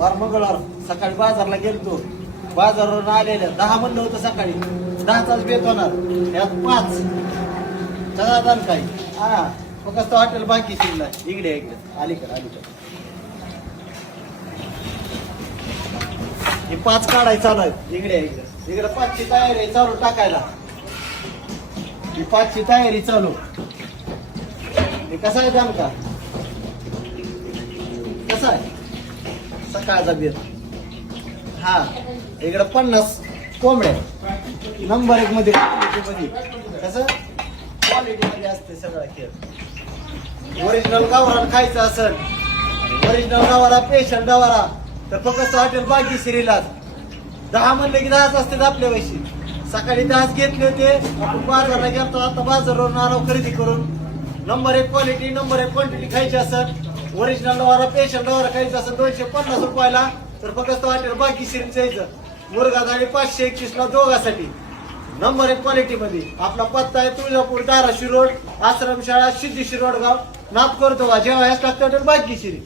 वार मंगळवार सकाळी बाजारला गेलतो. बाजारावरून आलेल्या 10 म्हणलं होतं सकाळी, 10चाच बेत होणार, यात 5 चला काही. हा फक्त हॉटेल बाकी शिरला. इकडे अलीकडे हे 5 काढायचं चालू आहे. इकडे 5ची तयारी आहे चालू टाकायला. ही 5ची तयारी चालू. हे कसा आहे जाण का, कसा आहे सकाळचा बेत. हा इकडे 50 कोंबड्या नंबर 1 मध्ये कसं क्वालिटी मध्ये असते सगळा खेळ. ओरिजिनल गावरान खायचं असेल, ओरिजिनल गावाला पेशंट गावाला तर फक्त हॉटेल बाकी श्रीलाच 10 म्हणले की 10च असतात आपल्या पैसे. सकाळी 10च घेतले होते आपण बाजारला गेलतो. आता बाजारवरून आलो खरेदी करून. नंबर 1 क्वालिटी, नंबर 1 क्वांटिटी खायची असेल, ओरिजिनल गावाला पेशंट गावाला खायचं असेल 250 रुपयाला तर फक्त हॉटेल बाकी श्रीच यायचं. मुरगा थाळी 521ला दोघांसाठी. नंबर 1 क्वालिटी मध्ये. आपला पत्ता आहे तुळजापूर, धाराशिव रोड, आश्रमशाळा, सिद्धेश्वर रोडगाव, नाथ करतो जेव्हा हॉटेल बाकी श्री.